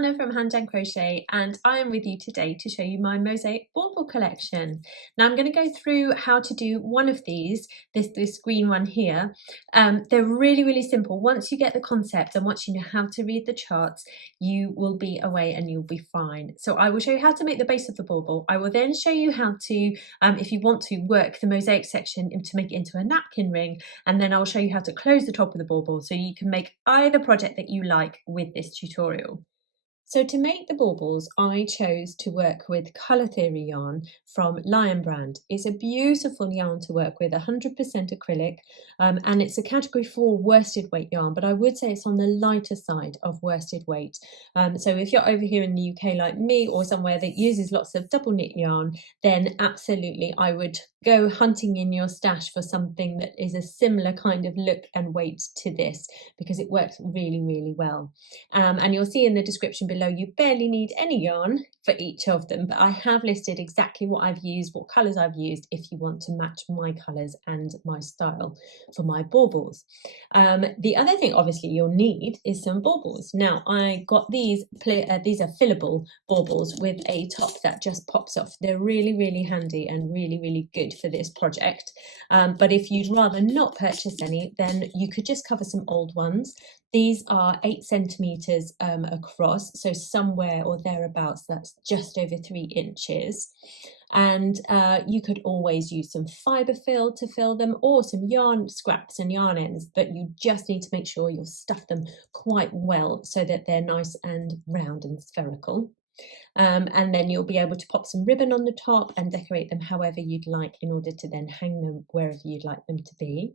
Hannah from Hand Jam Crochet, and I am with you today to show you my Mosaic bauble collection. Now I'm going to go through how to do one of these, this green one here. They're really simple. Once you get the concept and once you know how to read the charts, you will be away and you'll be fine. So I will show you how to make the base of the bauble. I will then show you how to, if you want to, work the mosaic section to make it into a napkin ring, and then I'll show you how to close the top of the bauble so you can make either project that you like with this tutorial. So to make the baubles, I chose to work with Colour Theory yarn from Lion brand. It's a beautiful yarn to work with, 100% acrylic, and it's a category 4 worsted weight yarn, but I would say it's on the lighter side of worsted weight. So if you're over here in the UK like me, or somewhere that uses lots of double knit yarn, then absolutely I would go hunting in your stash for something that is a similar kind of look and weight to this, because it works really well. And you'll see in the description below you barely need any yarn for each of them, but I have listed exactly what I've used, what colours I've used, if you want to match my colours and my style for my baubles. The other thing obviously you'll need is some baubles. Now I got these are fillable baubles with a top that just pops off. They're really handy and really good for this project, but if you'd rather not purchase any, then you could just cover some old ones. These are 8 centimeters across, so somewhere or thereabouts, that's just over 3 inches. And you could always use some fibre fill to fill them, or some yarn scraps and yarn ends, but you just need to make sure you'll stuff them quite well so that they're nice and round and spherical. And then you'll be able to pop some ribbon on the top and decorate them however you'd like, in order to then hang them wherever you'd like them to be.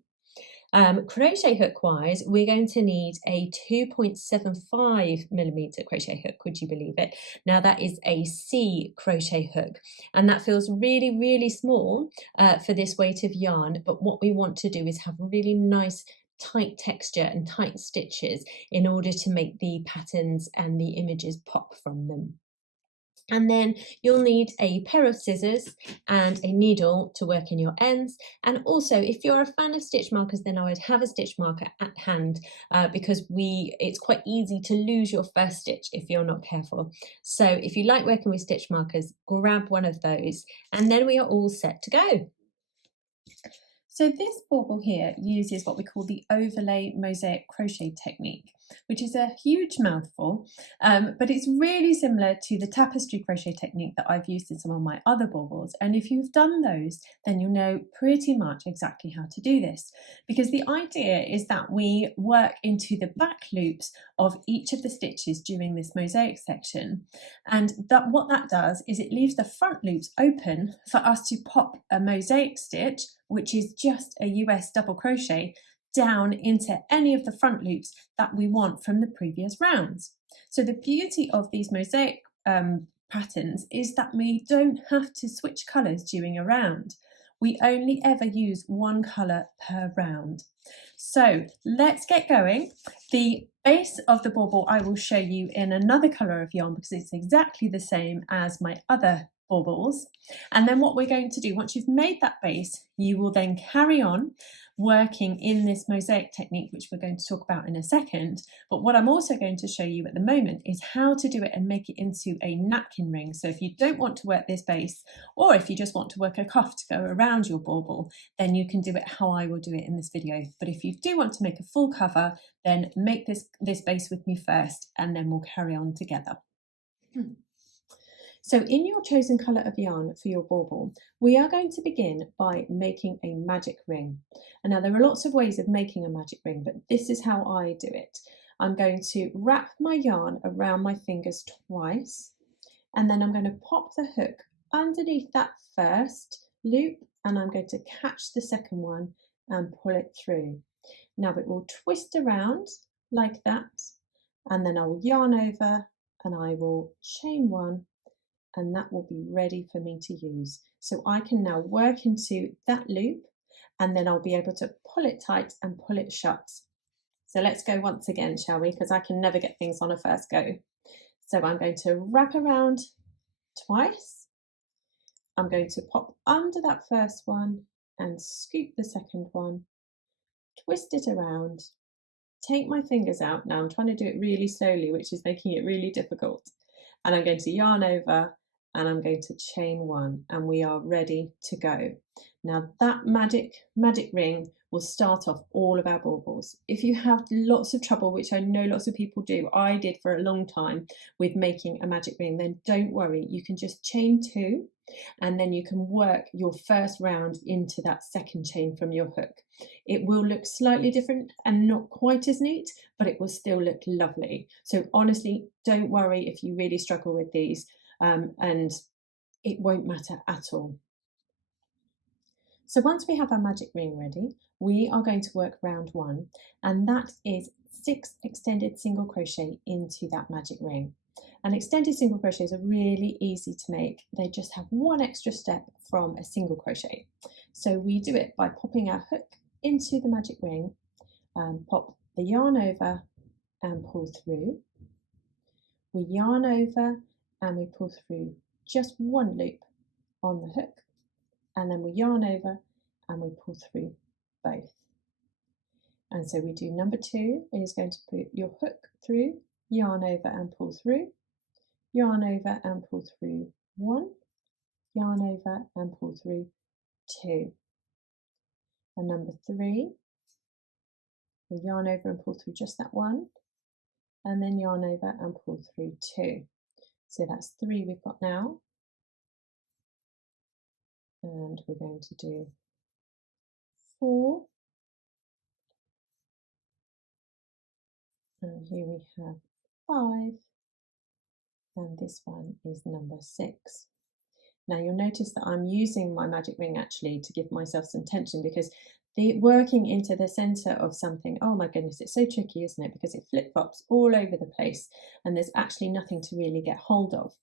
Crochet hook wise, we're going to need a 2.75mm crochet hook, would you believe it? Now that is a C crochet hook, and that feels really small for this weight of yarn, but what we want to do is have really nice tight texture and tight stitches in order to make the patterns and the images pop from them. And then you'll need a pair of scissors and a needle to work in your ends. And also, if you're a fan of stitch markers, then I would have a stitch marker at hand, because it's quite easy to lose your first stitch if you're not careful. So if you like working with stitch markers, grab one of those, and then we are all set to go. So this bauble here uses what we call the overlay mosaic crochet technique, which is a huge mouthful, but it's really similar to the tapestry crochet technique that I've used in some of my other baubles. And if you've done those, then you'll know pretty much exactly how to do this, because the idea is that we work into the back loops of each of the stitches during this mosaic section, and what that does is it leaves the front loops open for us to pop a mosaic stitch, which is just a US double crochet, down into any of the front loops that we want from the previous rounds. So the beauty of these mosaic patterns is that we don't have to switch colours during a round. We only ever use one colour per round. So let's get going. The base of the bauble I will show you in another colour of yarn, because it's exactly the same as my other baubles. And then what we're going to do, once you've made that base, you will then carry on working in this mosaic technique, which we're going to talk about in a second. But what I'm also going to show you at the moment is how to do it and make it into a napkin ring. So if you don't want to work this base, or if you just want to work a cuff to go around your bauble, then you can do it how I will do it in this video. But if you do want to make a full cover, then make this base with me first, and then we'll carry on together. So in your chosen colour of yarn for your bauble, we are going to begin by making a magic ring. And now there are lots of ways of making a magic ring, but this is how I do it. I'm going to wrap my yarn around my fingers twice, and then I'm going to pop the hook underneath that first loop, and I'm going to catch the second one and pull it through. Now it will twist around like that, and then I'll yarn over and I will chain one, and that will be ready for me to use. So I can now work into that loop, and then I'll be able to pull it tight and pull it shut. So let's go once again, shall we? Because I can never get things on a first go. So I'm going to wrap around twice. I'm going to pop under that first one and scoop the second one, twist it around, take my fingers out. Now I'm trying to do it really slowly, which is making it really difficult. And I'm going to yarn over and I'm going to chain one, and we are ready to go. Now that magic ring will start off all of our baubles. If you have lots of trouble, which I know lots of people do, I did for a long time with making a magic ring, then don't worry, you can just chain two and then you can work your first round into that second chain from your hook. It will look slightly different and not quite as neat, but it will still look lovely. So honestly, don't worry if you really struggle with these, and it won't matter at all. So once we have our magic ring ready, we are going to work round one, and that is 6 extended single crochet into that magic ring. And extended single crochets are really easy to make. They just have one extra step from a single crochet. So we do it by popping our hook into the magic ring, pop the yarn over and pull through. We yarn over and we pull through just one loop on the hook, and then we yarn over and we pull through both. And so we do number 2 is going to put your hook through, yarn over and pull through, yarn over and pull through 1, yarn over and pull through 2. And number 3, we yarn over and pull through just that 1, and then yarn over and pull through 2. So that's 3 we've got now. And we're going to do 4. And here we have 5. And this one is number 6. Now you'll notice that I'm using my magic ring actually to give myself some tension, because the working into the center of something, oh my goodness, it's so tricky, isn't it? Because it flip-flops all over the place and there's actually nothing to really get hold of.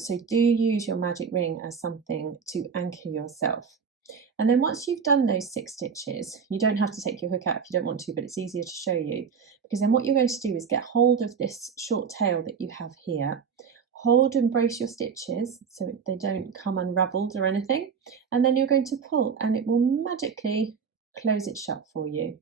So do use your magic ring as something to anchor yourself. And then once you've done those 6 stitches, you don't have to take your hook out if you don't want to, but it's easier to show you, because then what you're going to do is get hold of this short tail that you have here, hold and brace your stitches so they don't come unraveled or anything, and then you're going to pull and it will magically close it shut for you.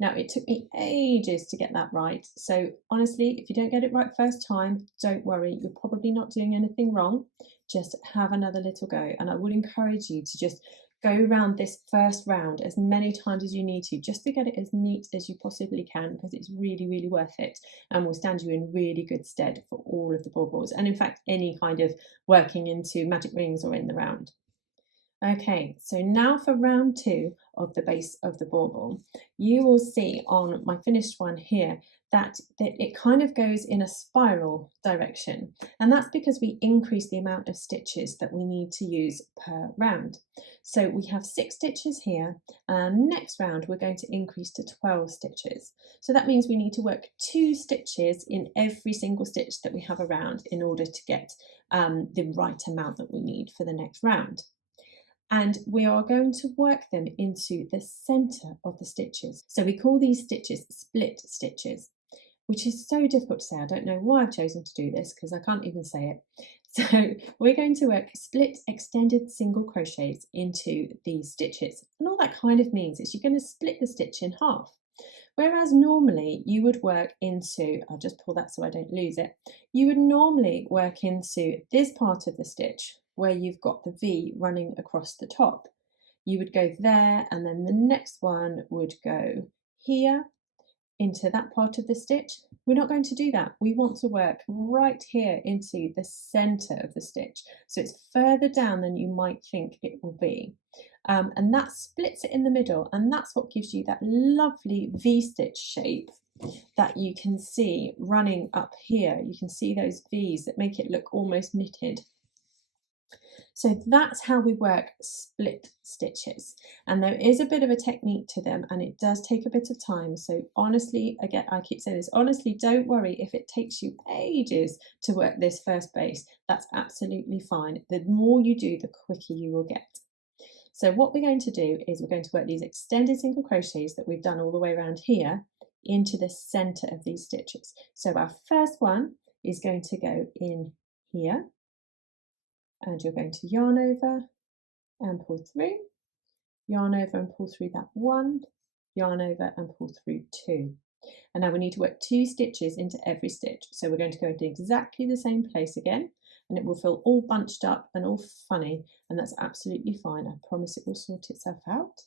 Now it took me ages to get that right, so honestly, if you don't get it right first time, don't worry, you're probably not doing anything wrong. Just have another little go, and I would encourage you to just go around this first round as many times as you need to, just to get it as neat as you possibly can, because it's really, really worth it and will stand you in really good stead for all of the baubles, and in fact any kind of working into magic rings or in the round. Okay, so now for round 2 of the base of the bauble, you will see on my finished one here that it kind of goes in a spiral direction, and that's because we increase the amount of stitches that we need to use per round. So we have 6 stitches here, and next round we're going to increase to 12 stitches. So that means we need to work 2 stitches in every single stitch that we have around in order to get the right amount that we need for the next round. And we are going to work them into the center of the stitches. So we call these stitches split stitches, which is so difficult to say. I don't know why I've chosen to do this, because I can't even say it. So we're going to work split extended single crochets into these stitches. And all that kind of means is you're going to split the stitch in half. Whereas normally you would work into, I'll just pull that so I don't lose it, you would normally work into this part of the stitch where you've got the V running across the top. You would go there, and then the next one would go here into that part of the stitch. We're not going to do that. We want to work right here into the center of the stitch. So it's further down than you might think it will be. And that splits it in the middle, and that's what gives you that lovely V-stitch shape that you can see running up here. You can see those V's that make it look almost knitted. So that's how we work split stitches, and there is a bit of a technique to them, and it does take a bit of time. So honestly, again, I keep saying this, honestly, don't worry if it takes you ages to work this first base. That's absolutely fine. The more you do, the quicker you will get. So what we're going to do is we're going to work these extended single crochets that we've done all the way around here into the center of these stitches. So our first one is going to go in here, and you're going to yarn over and pull through, yarn over and pull through that 1, yarn over and pull through 2. And now we need to work 2 stitches into every stitch. So we're going to go into exactly the same place again, and it will feel all bunched up and all funny, and that's absolutely fine. I promise it will sort itself out.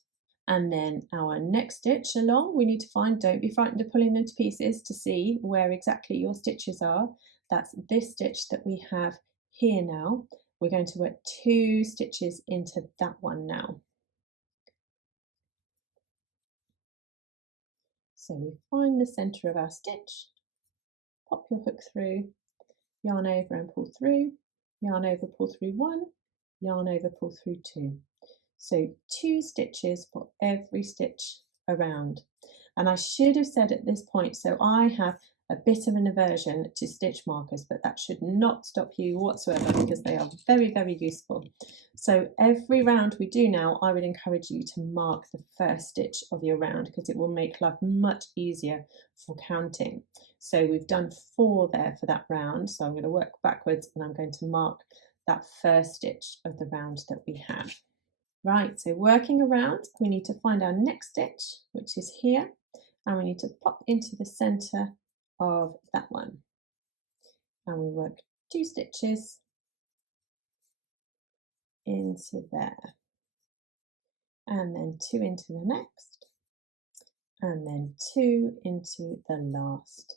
And then our next stitch along, we need to find, don't be frightened of pulling them to pieces to see where exactly your stitches are. That's this stitch that we have here now. We're going to work 2 stitches into that one now. So we find the center of our stitch, pop your hook through, yarn over and pull through, yarn over, pull through 1, yarn over, pull through 2. So 2 stitches for every stitch around. And I should have said at this point, so I have a bit of an aversion to stitch markers, but that should not stop you whatsoever because they are very, very useful. So every round we do now, I would encourage you to mark the first stitch of your round because it will make life much easier for counting. So we've done 4 there for that round. So I'm going to work backwards and I'm going to mark that first stitch of the round that we have. Right, so working around, we need to find our next stitch, which is here, and we need to pop into the center of that one. And we work 2 stitches into there, and then 2 into the next, and then 2 into the last.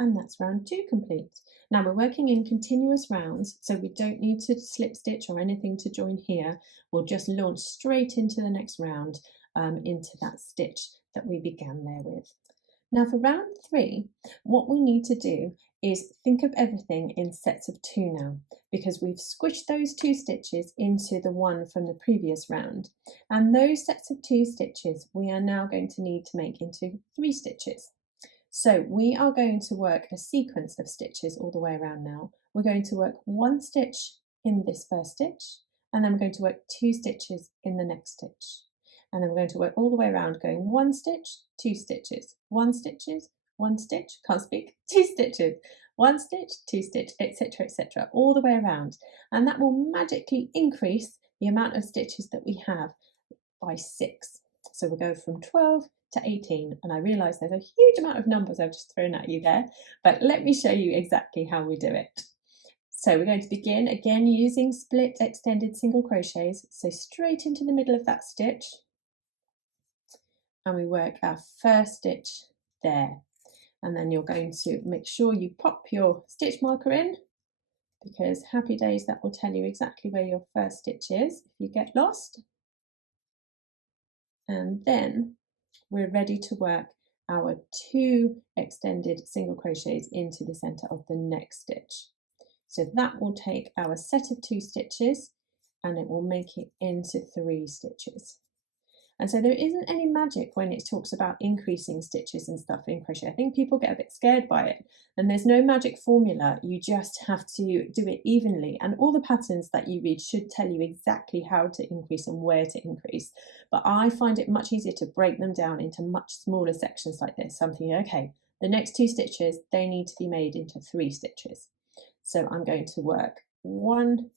And that's round 2 complete. Now we're working in continuous rounds, so we don't need to slip stitch or anything to join here. We'll just launch straight into the next round, into that stitch that we began there with. Now for round 3, what we need to do is think of everything in sets of 2 now, because we've squished those 2 stitches into the one from the previous round. And those sets of 2 stitches we are now going to need to make into 3 stitches. So we are going to work a sequence of stitches all the way around now. We're going to work 1 stitch in this first stitch, and then we're going to work 2 stitches in the next stitch. And then we're going to work all the way around going 1 stitch, 2 stitches, 1 stitches, 1 stitch, can't speak, 2 stitches, 1 stitch, 2 stitch, etc., all the way around. And that will magically increase the amount of stitches that we have by 6. So we'll go from 12 to 18, and I realise there's a huge amount of numbers I've just thrown at you there, but let me show you exactly how we do it. So we're going to begin again using split extended single crochets, so straight into the middle of that stitch, and we work our first stitch there, and then you're going to make sure you pop your stitch marker in, because happy days, that will tell you exactly where your first stitch is if you get lost. And then we're ready to work our 2 extended single crochets into the center of the next stitch. So that will take our set of 2 stitches and it will make it into 3 stitches. And so there isn't any magic when it talks about increasing stitches and stuff in crochet. I think people get a bit scared by it, and there's no magic formula. You just have to do it evenly, and all the patterns that you read should tell you exactly how to increase and where to increase. But I find it much easier to break them down into much smaller sections like this. So I'm thinking, okay, the next 2 stitches, they need to be made into 3 stitches. So I'm going to work 1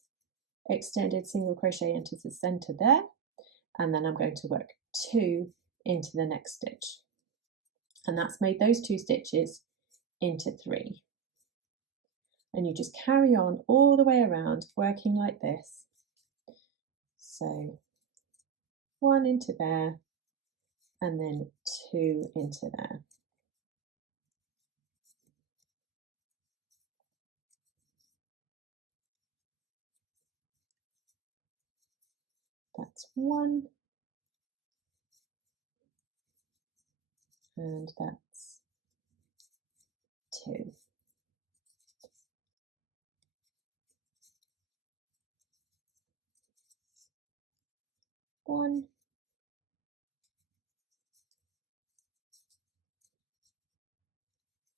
extended single crochet into the center there, and then I'm going to work 2 into the next stitch, and that's made those 2 stitches into 3. And you just carry on all the way around working like this. So 1 into there, and then 2 into there. That's 1. And that's 2. One,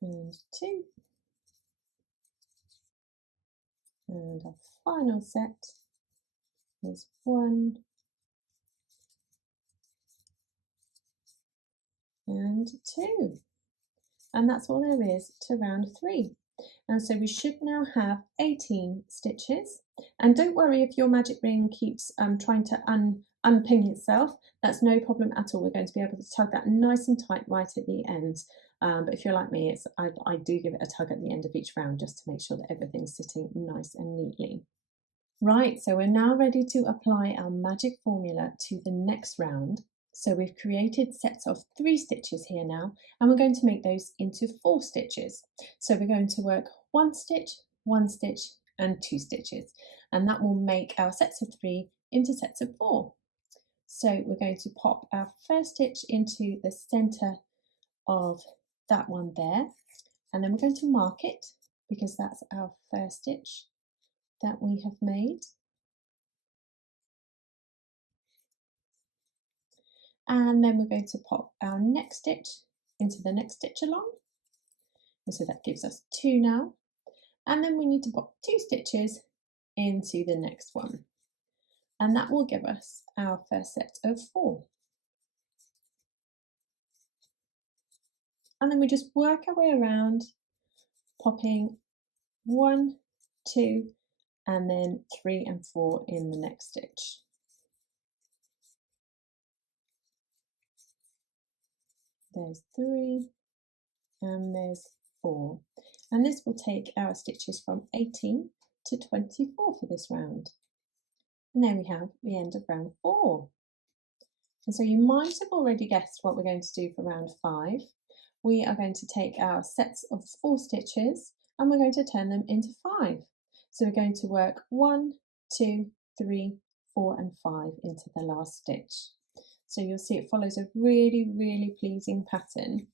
and 2. And our final set is 1 and 2. And that's all there is to round 3. And so we should now have 18 stitches And don't worry if your magic ring keeps trying to unping itself. That's no problem at all. We're going to be able to tug that nice and tight right at the end. But if you're like me, I do give it a tug at the end of each round just to make sure that everything's sitting nice and neatly. Right, so we're now ready to apply our magic formula to the next round. So we've created sets of 3 stitches here now, and we're going to make those into 4 stitches. So we're going to work 1 stitch, 1 stitch, and 2 stitches, and that will make our sets of 3 into sets of 4. So we're going to pop our first stitch into the center of that one there, and then we're going to mark it because that's our first stitch that we have made. And then we're going to pop our next stitch into the next stitch along, and so that gives us 2 now. And then we need to pop 2 stitches into the next one, and that will give us our first set of 4. And then we just work our way around, popping 1, 2, and then 3 and 4 in the next stitch. There's 3 and there's 4. And this will take our stitches from 18 to 24 for this round. And there we have the end of round 4. And so you might have already guessed what we're going to do for round 5. We are going to take our sets of 4 stitches and we're going to turn them into 5. So we're going to work 1, 2, 3, 4 and 5 into the last stitch. So you'll see it follows a really, really pleasing pattern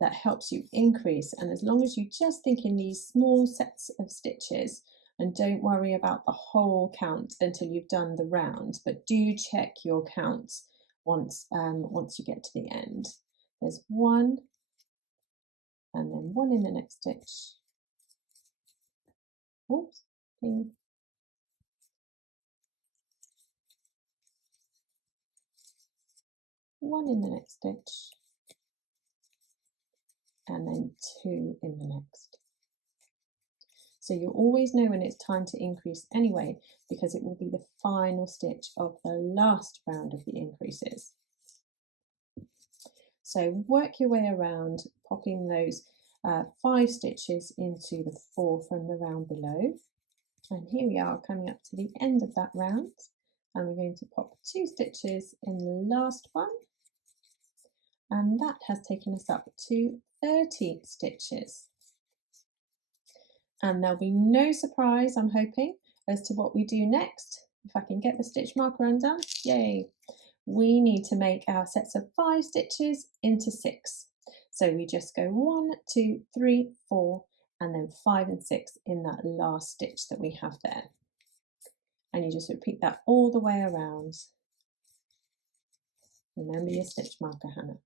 that helps you increase. And as long as you just think in these small sets of stitches and don't worry about the whole count until you've done the round, but do check your counts once you get to the end. There's 1 and then 1 in the next stitch. Oops, ping. 1 in the next stitch, and then 2 in the next. So you'll always know when it's time to increase anyway, because it will be the final stitch of the last round of the increases. So work your way around, popping those 5 stitches into the 4 from the round below. And here we are coming up to the end of that round, and we're going to pop 2 stitches in the last one. And that has taken us up to 30 stitches. And there'll be no surprise, I'm hoping, as to what we do next. If I can get the stitch marker undone, yay! We need to make our sets of 5 stitches into 6. So we just go 1, 2, 3, 4, and then 5 and 6 in that last stitch that we have there. And you just repeat that all the way around. Remember your stitch marker, Hannah.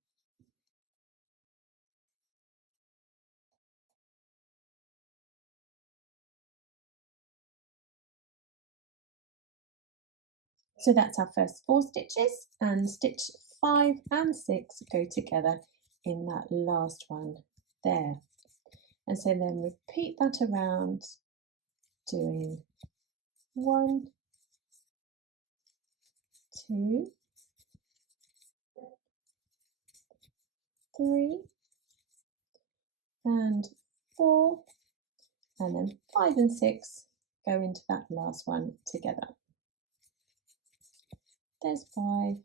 So that's our first 4 stitches, and stitch 5 and 6 go together in that last one there. And so then repeat that around, doing 1, 2, 3, and 4, and then 5 and 6 go into that last one together. There's 5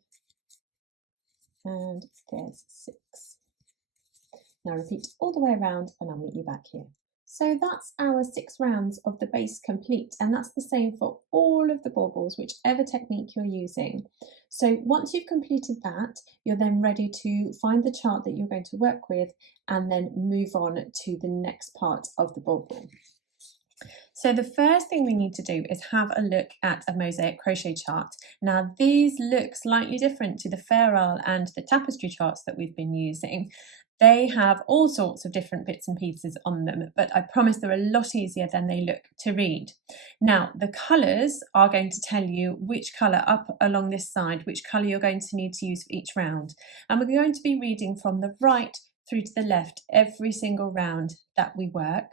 and there's 6. Now repeat all the way around and I'll meet you back here. So that's our 6 rounds of the base complete, and that's the same for all of the baubles, whichever technique you're using. So once you've completed that, you're then ready to find the chart that you're going to work with and then move on to the next part of the bauble. So the first thing we need to do is have a look at a mosaic crochet chart. Now these look slightly different to the ferrule and the tapestry charts that we've been using. They have all sorts of different bits and pieces on them, but I promise they're a lot easier than they look to read. Now the colours are going to tell you which colour up along this side, which colour you're going to need to use for each round. And we're going to be reading from the right through to the left every single round that we work.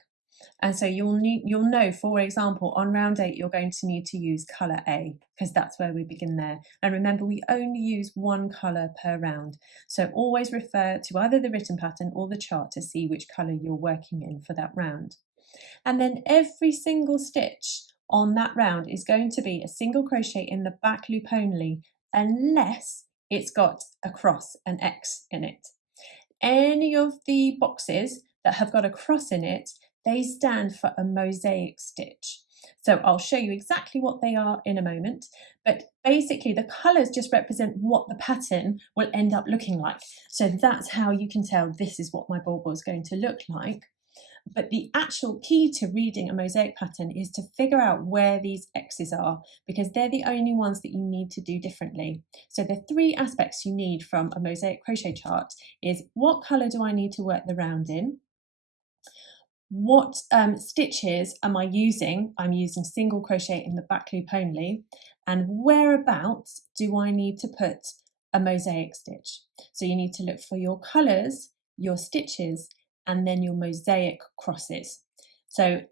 And so you'll know, for example, on round 8, you're going to need to use colour A, because that's where we begin there. And remember, we only use one colour per round. So always refer to either the written pattern or the chart to see which colour you're working in for that round. And then every single stitch on that round is going to be a single crochet in the back loop only, unless it's got a cross, an X in it. Any of the boxes that have got a cross in it, they stand for a mosaic stitch. So I'll show you exactly what they are in a moment, but basically the colours just represent what the pattern will end up looking like. So that's how you can tell this is what my bauble is going to look like. But the actual key to reading a mosaic pattern is to figure out where these X's are, because they're the only ones that you need to do differently. So the 3 aspects you need from a mosaic crochet chart is: what colour do I need to work the round in? What stitches am I using? I'm using single crochet in the back loop only. And whereabouts do I need to put a mosaic stitch? So you need to look for your colours, your stitches, and then your mosaic crosses. So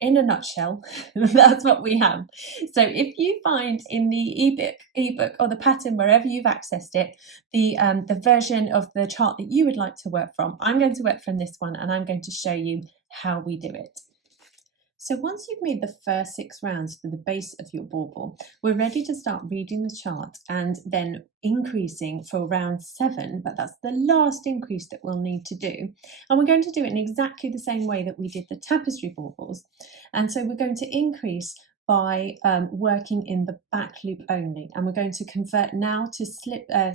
in a nutshell, that's what we have. So if you find in the ebook or the pattern, wherever you've accessed it, the version of the chart that you would like to work from, I'm going to work from this one, and I'm going to show you how we do it. So once you've made the first 6 rounds for the base of your bauble, we're ready to start reading the chart and then increasing for round 7, but that's the last increase that we'll need to do. And we're going to do it in exactly the same way that we did the tapestry baubles. And so we're going to increase by working in the back loop only, and we're going to convert now to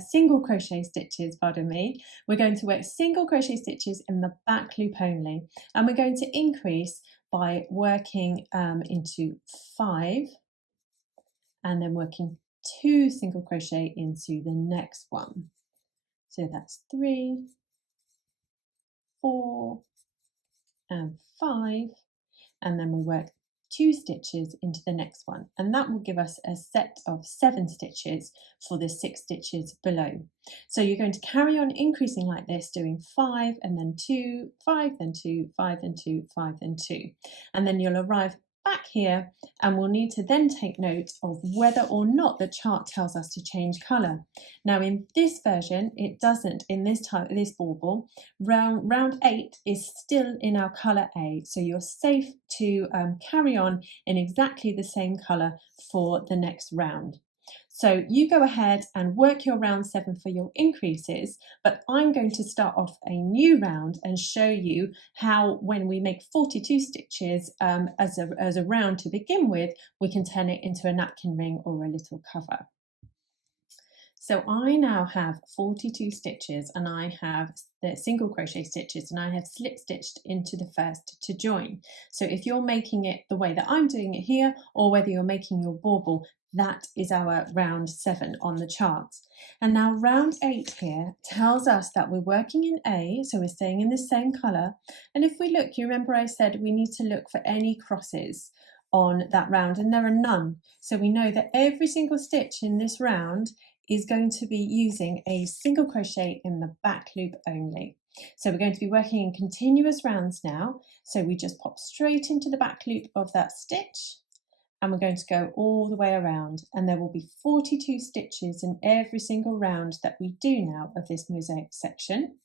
single crochet stitches, pardon me. We're going to work single crochet stitches in the back loop only, and we're going to increase by working into 5 and then working 2 single crochet into the next one. So that's 3, 4 and 5, and then we work 2 stitches into the next one, and that will give us a set of 7 stitches for the 6 stitches below. So you're going to carry on increasing like this, doing 5 and then 2, 5 then 2, 5 then 2, 5 then 2, and then you'll arrive back here, and we'll need to then take note of whether or not the chart tells us to change colour. Now in this version it doesn't. In this bauble, round 8 is still in our colour A, so you're safe to carry on in exactly the same colour for the next round. So you go ahead and work your round 7 for your increases, but I'm going to start off a new round and show you how, when we make 42 stitches as a round to begin with, we can turn it into a napkin ring or a little cover. So I now have 42 stitches, and I have the single crochet stitches, and I have slip stitched into the first to join. So if you're making it the way that I'm doing it here, or whether you're making your bauble, that is our round 7 on the chart. And now round 8 here tells us that we're working in A, so we're staying in the same colour. And if we look, you remember I said we need to look for any crosses on that round, and there are none. So we know that every single stitch in this round is going to be using a single crochet in the back loop only. So we're going to be working in continuous rounds now. So we just pop straight into the back loop of that stitch, and we're going to go all the way around, and there will be 42 stitches in every single round that we do now of this mosaic section.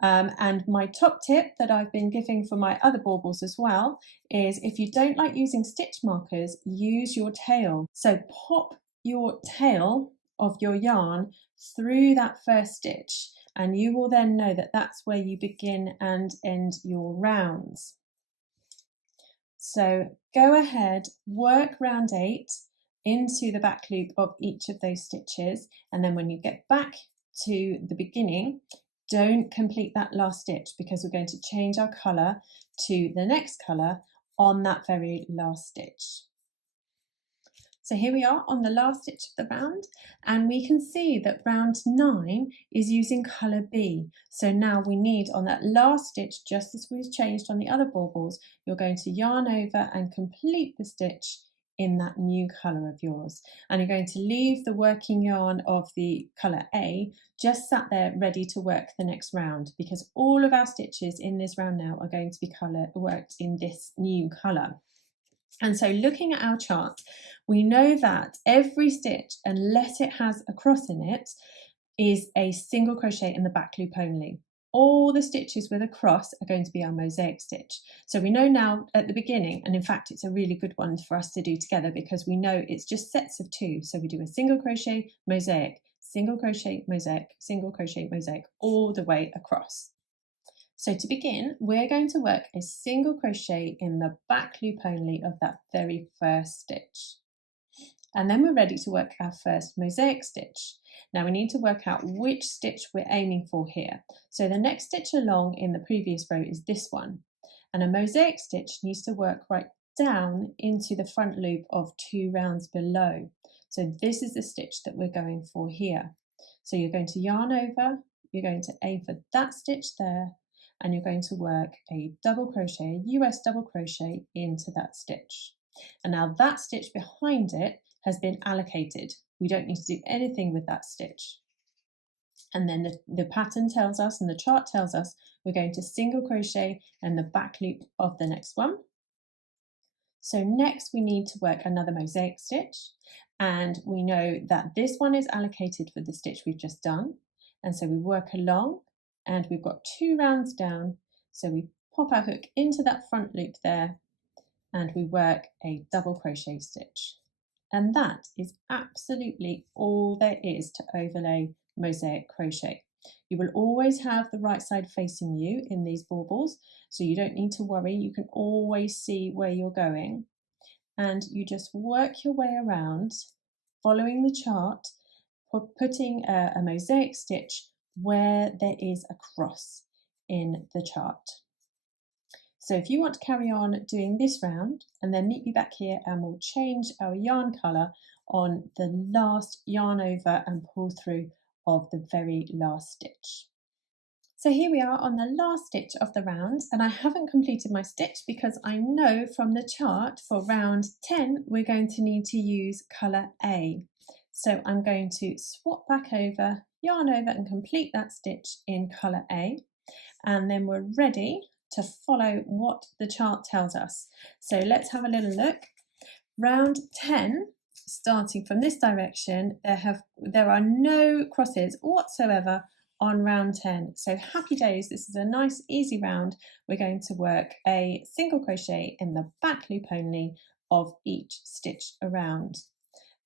And my top tip that I've been giving for my other baubles as well is, if you don't like using stitch markers, use your tail. So pop your tail of your yarn through that first stitch, and you will then know that that's where you begin and end your rounds. So go ahead, work round 8 into the back loop of each of those stitches, and then when you get back to the beginning, don't complete that last stitch, because we're going to change our colour to the next colour on that very last stitch. So here we are on the last stitch of the round, and we can see that round 9 is using colour B. So now we need, on that last stitch, just as we've changed on the other baubles, you're going to yarn over and complete the stitch in that new colour of yours. And you're going to leave the working yarn of the colour A just sat there ready to work the next round, because all of our stitches in this round now are going to be worked in this new colour. And so looking at our chart, we know that every stitch, unless it has a cross in it, is a single crochet in the back loop only. All the stitches with a cross are going to be our mosaic stitch. So we know now at the beginning, and in fact it's a really good one for us to do together because we know it's just sets of 2. So we do a single crochet, mosaic, single crochet, mosaic, single crochet, mosaic, all the way across. So to begin, we're going to work a single crochet in the back loop only of that very first stitch. And then we're ready to work our first mosaic stitch. Now we need to work out which stitch we're aiming for here. So the next stitch along in the previous row is this one. And a mosaic stitch needs to work right down into the front loop of 2 rounds below. So this is the stitch that we're going for here. So you're going to yarn over, you're going to aim for that stitch there, and you're going to work a double crochet, a US double crochet into that stitch. And now that stitch behind it has been allocated. We don't need to do anything with that stitch. And then the pattern tells us, and the chart tells us, we're going to single crochet in the back loop of the next one. So next we need to work another mosaic stitch, and we know that this one is allocated for the stitch we've just done. And so we work along, and we've got 2 rounds down, so we pop our hook into that front loop there, and we work a double crochet stitch. And that is absolutely all there is to overlay mosaic crochet. You will always have the right side facing you in these baubles, so you don't need to worry. You can always see where you're going, and you just work your way around following the chart, putting a mosaic stitch where there is a cross in the chart. So if you want to carry on doing this round and then meet me back here, and we'll change our yarn colour on the last yarn over and pull through of the very last stitch. So here we are on the last stitch of the round, and I haven't completed my stitch because I know from the chart for round 10 we're going to need to use colour A. So I'm going to swap back over, yarn over and complete that stitch in colour A, and then we're ready to follow what the chart tells us. So let's have a little look. Round 10, starting from this direction, there are no crosses whatsoever on round 10. So happy days, this is a nice easy round. We're going to work a single crochet in the back loop only of each stitch around.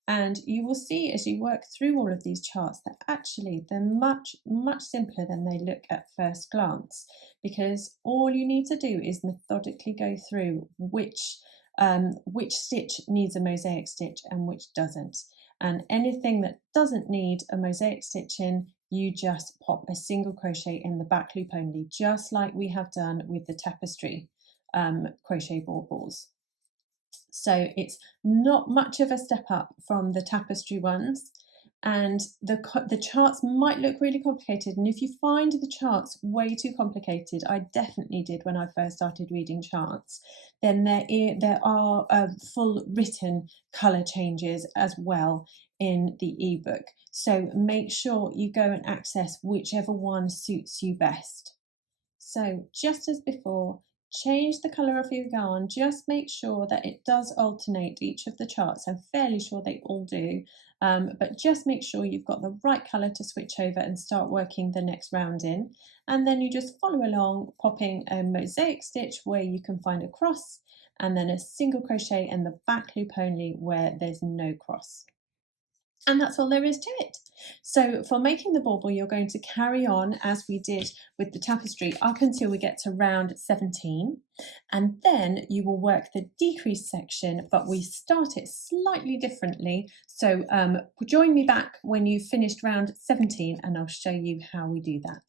And you will see as you work through all of these charts that actually they're much, much simpler than they look at first glance, because all you need to do is methodically go through which stitch needs a mosaic stitch and which doesn't. And anything that doesn't need a mosaic stitch in, you just pop a single crochet in the back loop only, just like we have done with the tapestry crochet baubles. So it's not much of a step up from the tapestry ones, and the charts might look really complicated, and if you find the charts way too complicated, I definitely did when I first started reading charts, then there are full written colour changes as well in the ebook. So make sure you go and access whichever one suits you best. So just as before, change the colour of your yarn, just make sure that it does alternate each of the charts. I'm fairly sure they all do, but just make sure you've got the right colour to switch over and start working the next round in. And then you just follow along, popping a mosaic stitch where you can find a cross, and then a single crochet in the back loop only where there's no cross. And that's all there is to it. So for making the bauble, you're going to carry on as we did with the tapestry up until we get to round 17. And then you will work the decrease section, but we start it slightly differently. So join me back when you've finished round 17 and I'll show you how we do that.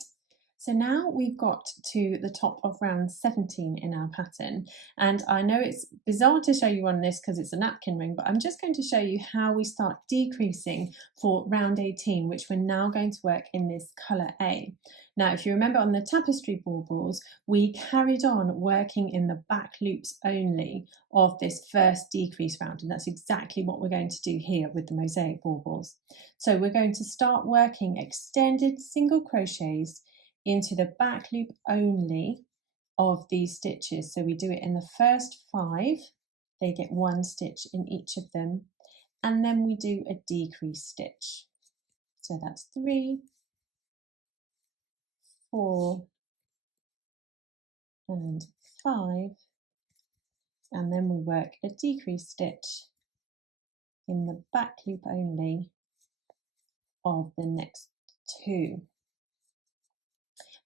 So now we've got to the top of round 17 in our pattern, and I know it's bizarre to show you on this because it's a napkin ring, but I'm just going to show you how we start decreasing for round 18, which we're now going to work in this colour A. Now, if you remember on the tapestry baubles, we carried on working in the back loops only of this first decrease round, and that's exactly what we're going to do here with the mosaic baubles. So we're going to start working extended single crochets into the back loop only of these stitches. So we do it in the first 5, they get 1 stitch in each of them, and then we do a decrease stitch. So that's 3, 4, and 5, and then we work a decrease stitch in the back loop only of the next 2.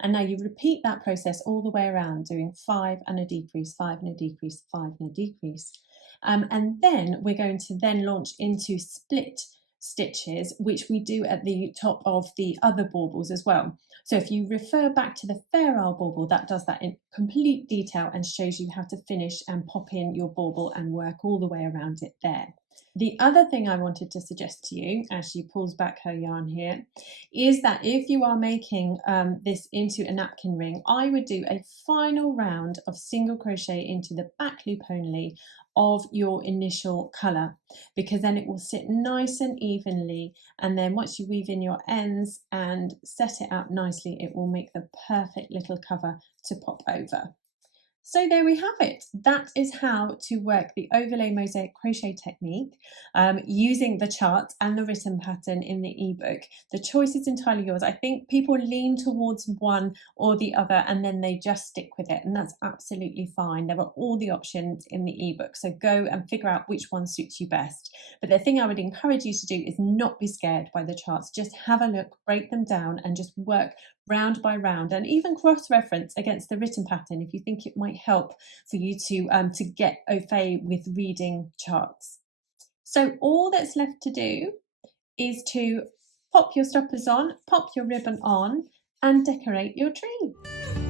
And now you repeat that process all the way around, doing 5 and a decrease, 5 and a decrease, 5 and a decrease. And then we're going to then launch into split stitches, which we do at the top of the other baubles as well. So if you refer back to the Fair Isle bauble, that does that in complete detail and shows you how to finish and pop in your bauble and work all the way around it there. The other thing I wanted to suggest to you, as she pulls back her yarn here, is that if you are making this into a napkin ring, I would do a final round of single crochet into the back loop only of your initial colour, because then it will sit nice and evenly, and then once you weave in your ends and set it out nicely, it will make the perfect little cover to pop over. So there we have it. That is how to work the overlay mosaic crochet technique using the chart and the written pattern in the ebook. The choice is entirely yours. I think people lean towards one or the other and then they just stick with it, and that's absolutely fine. There are all the options in the ebook, so go and figure out which one suits you best. But the thing I would encourage you to do is not be scared by the charts. Just have a look, break them down, and just work round by round, and even cross-reference against the written pattern if you think it might help for you to get au fait with reading charts. So all that's left to do is to pop your stoppers on, pop your ribbon on, and decorate your tree.